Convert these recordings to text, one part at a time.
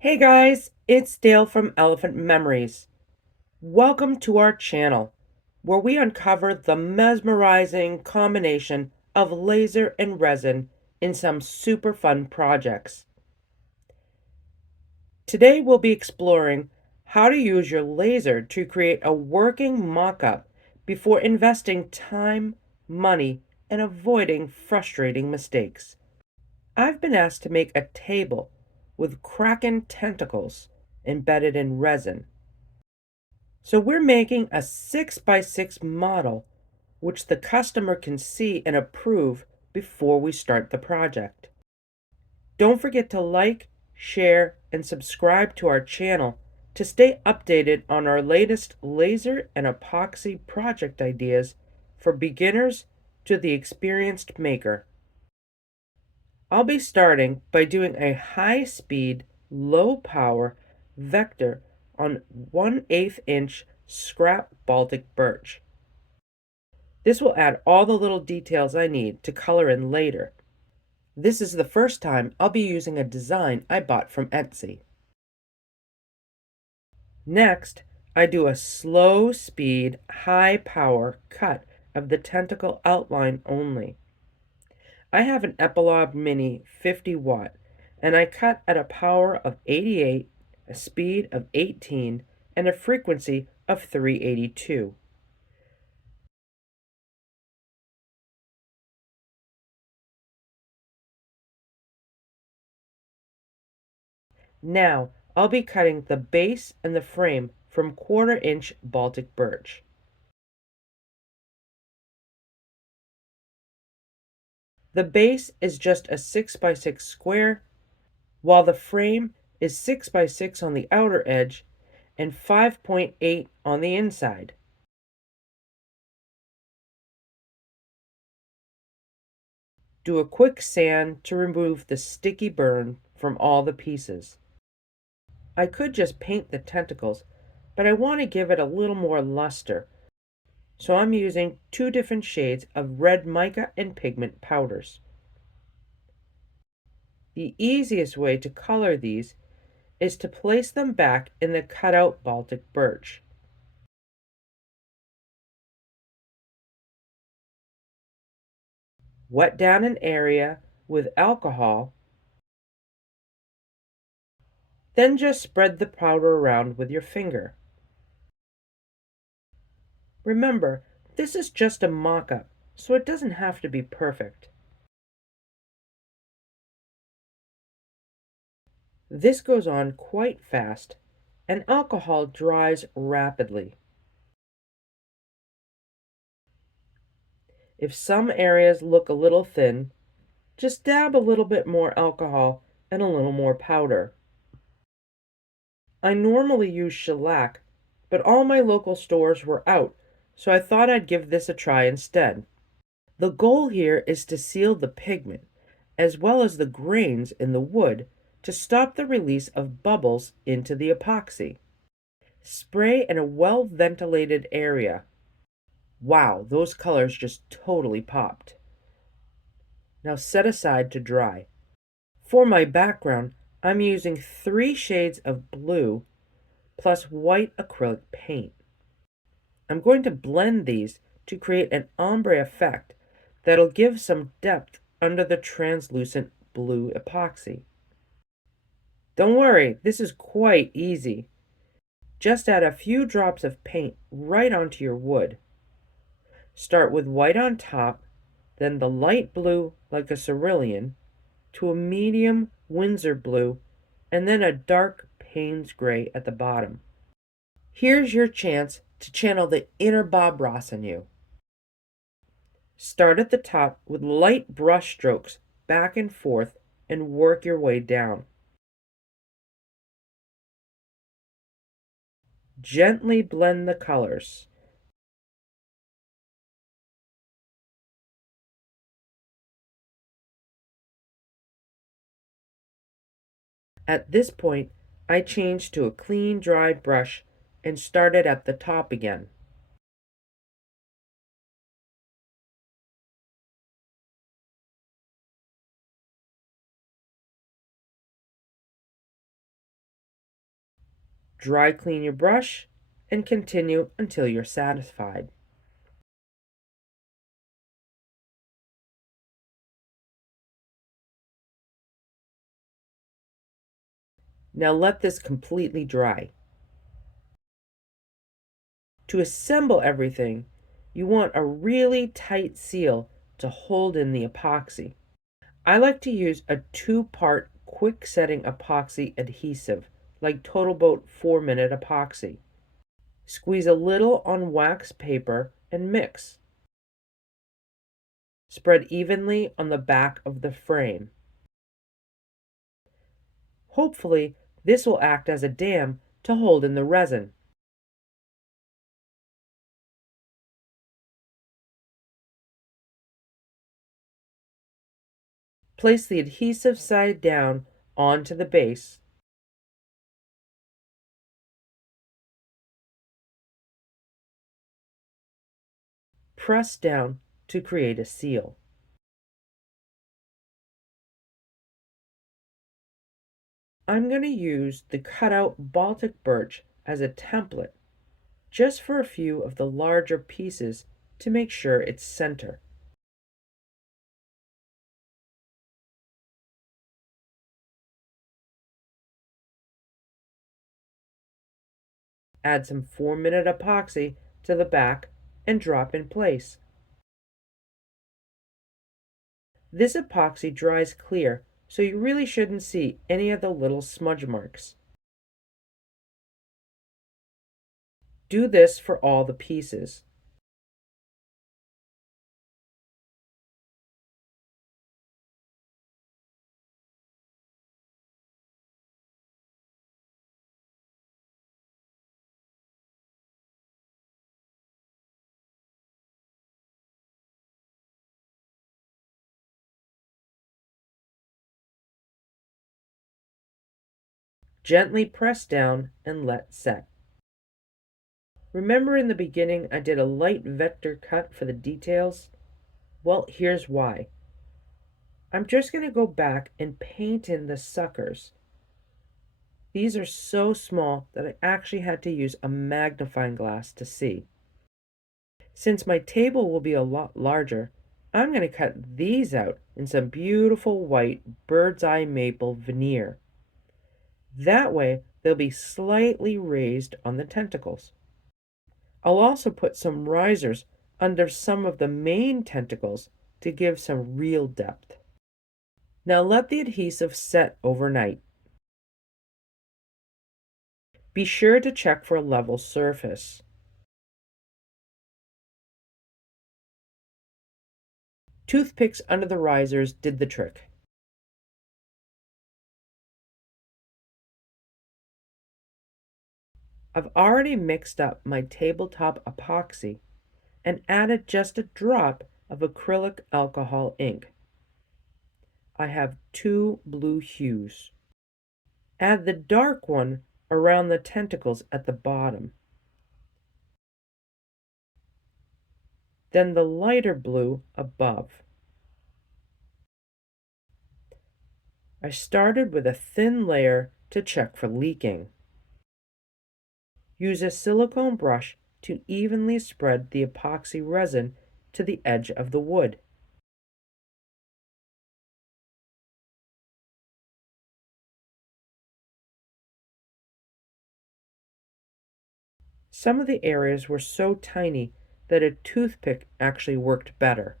Hey guys, it's Dale from Elephant Memories. Welcome to our channel, where we uncover the mesmerizing combination of laser and resin in some super fun projects. Today we'll be exploring how to use your laser to create a working mock-up before investing time, money, and avoiding frustrating mistakes. I've been asked to make a table with kraken tentacles embedded in resin. So we're making a 6x6 model which the customer can see and approve before we start the project. Don't forget to like, share, and subscribe to our channel to stay updated on our latest laser and epoxy project ideas for beginners to the experienced maker. I'll be starting by doing a high-speed, low-power vector on 1/8 inch scrap Baltic birch. This will add all the little details I need to color in later. This is the first time I'll be using a design I bought from Etsy. Next, I do a slow-speed, high-power cut of the tentacle outline only. I have an Epilogue Mini 50 watt, and I cut at a power of 88, a speed of 18, and a frequency of 382. Now, I'll be cutting the base and the frame from 1/4 inch Baltic birch. The base is just a 6x6 square, while the frame is 6x6 on the outer edge and 5.8 on the inside. Do a quick sand to remove the sticky burn from all the pieces. I could just paint the tentacles, but I want to give it a little more luster, so I'm using 2 different shades of red mica and pigment powders. The easiest way to color these is to place them back in the cutout Baltic birch. Wet down an area with alcohol, then just spread the powder around with your finger. Remember, this is just a mock-up, so it doesn't have to be perfect. This goes on quite fast, and alcohol dries rapidly. If some areas look a little thin, just dab a little bit more alcohol and a little more powder. I normally use shellac, but all my local stores were out, so I thought I'd give this a try instead. The goal here is to seal the pigment, as well as the grains in the wood, to stop the release of bubbles into the epoxy. Spray in a well-ventilated area. Wow, those colors just totally popped. Now set aside to dry. For my background, I'm using 3 shades of blue plus white acrylic paint. I'm going to blend these to create an ombre effect that'll give some depth under the translucent blue epoxy. Don't worry, this is quite easy. Just add a few drops of paint right onto your wood. Start with white on top, then the light blue like a cerulean, to a medium Winsor blue, and then a dark Payne's gray at the bottom. Here's your chance to channel the inner Bob Ross in you. Start at the top with light brush strokes back and forth and work your way down. Gently blend the colors. At this point, I changed to a clean, dry brush and started at the top again. Dry clean your brush and continue until you're satisfied. Now let this completely dry. To assemble everything, you want a really tight seal to hold in the epoxy. I like to use a 2-part quick setting epoxy adhesive, like Totalboat 4-minute epoxy. Squeeze a little on wax paper and mix. Spread evenly on the back of the frame. Hopefully, this will act as a dam to hold in the resin. Place the adhesive side down onto the base. Press down to create a seal. I'm going to use the cutout Baltic birch as a template, just for a few of the larger pieces to make sure it's center. Add some 4-minute epoxy to the back and drop in place. This epoxy dries clear, so you really shouldn't see any of the little smudge marks. Do this for all the pieces. Gently press down and let set. Remember in the beginning I did a light vector cut for the details? Well, here's why. I'm just going to go back and paint in the suckers. These are so small that I actually had to use a magnifying glass to see. Since my table will be a lot larger, I'm going to cut these out in some beautiful white bird's eye maple veneer. That way they'll be slightly raised on the tentacles. I'll also put some risers under some of the main tentacles to give some real depth. Now let the adhesive set overnight. Be sure to check for a level surface. Toothpicks under the risers did the trick. I've already mixed up my tabletop epoxy and added just a drop of acrylic alcohol ink. I have 2 blue hues. Add the dark one around the tentacles at the bottom. Then the lighter blue above. I started with a thin layer to check for leaking. Use a silicone brush to evenly spread the epoxy resin to the edge of the wood. Some of the areas were so tiny that a toothpick actually worked better.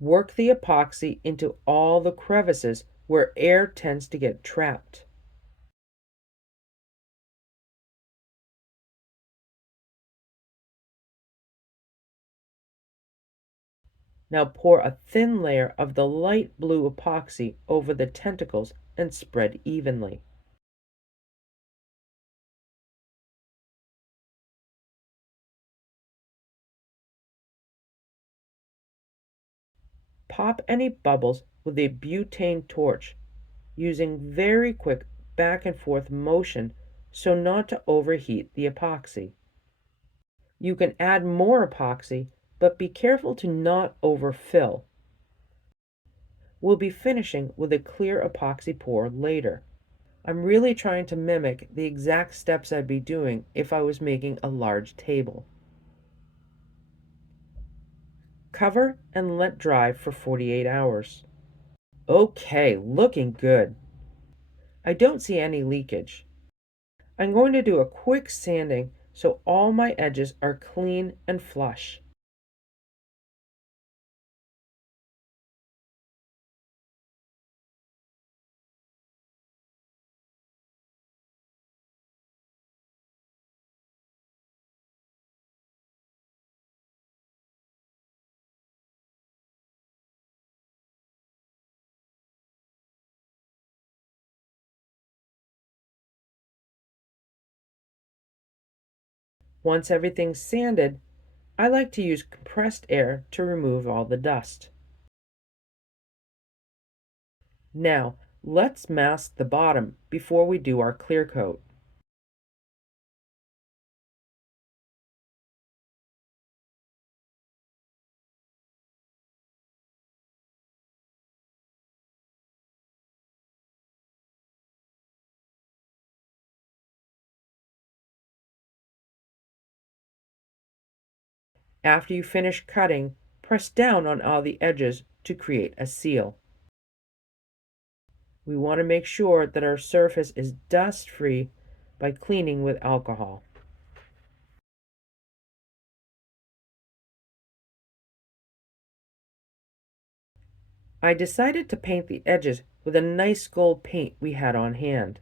Work the epoxy into all the crevices where air tends to get trapped. Now pour a thin layer of the light blue epoxy over the tentacles and spread evenly. Pop any bubbles with a butane torch, using very quick back and forth motion so not to overheat the epoxy. You can add more epoxy, but be careful to not overfill. we'll be finishing with a clear epoxy pour later. I'm really trying to mimic the exact steps I'd be doing if I was making a large table. Cover and let dry for 48 hours. Okay, looking good. I don't see any leakage. I'm going to do a quick sanding so all my edges are clean and flush. Once everything's sanded, I like to use compressed air to remove all the dust. Now, let's mask the bottom before we do our clear coat. After you finish cutting, press down on all the edges to create a seal. We want to make sure that our surface is dust-free by cleaning with alcohol. I decided to paint the edges with a nice gold paint we had on hand.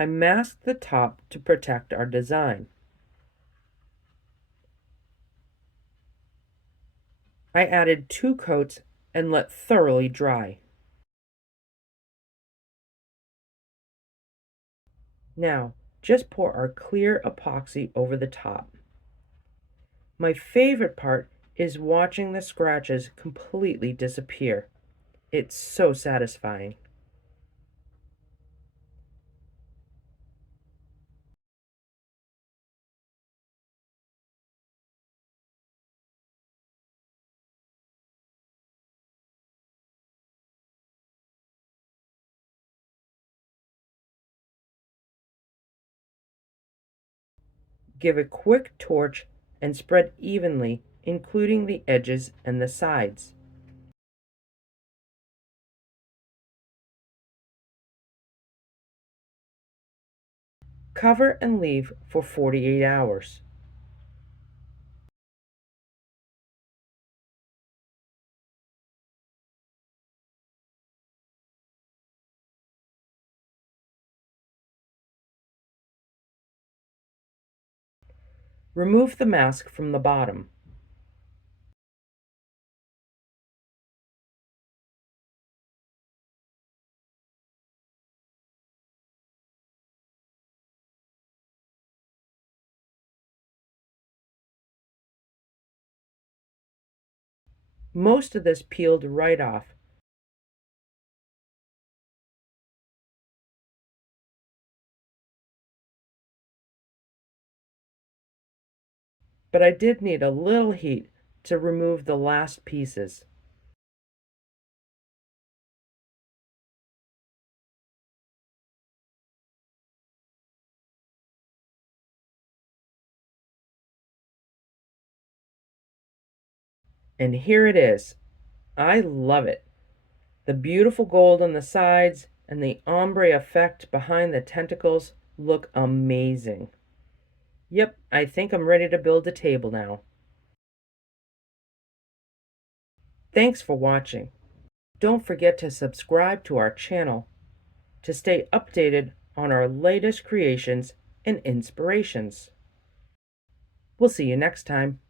I masked the top to protect our design. I added 2 coats and let thoroughly dry. Now, just pour our clear epoxy over the top. My favorite part is watching the scratches completely disappear. It's so satisfying. Give a quick torch and spread evenly, including the edges and the sides. Cover and leave for 48 hours. Remove the mask from the bottom. Most of this peeled right off, but I did need a little heat to remove the last pieces. And here it is. I love it. The beautiful gold on the sides and the ombre effect behind the tentacles look amazing. Yep, I think I'm ready to build a table now. Thanks for watching. Don't forget to subscribe to our channel to stay updated on our latest creations and inspirations. We'll see you next time.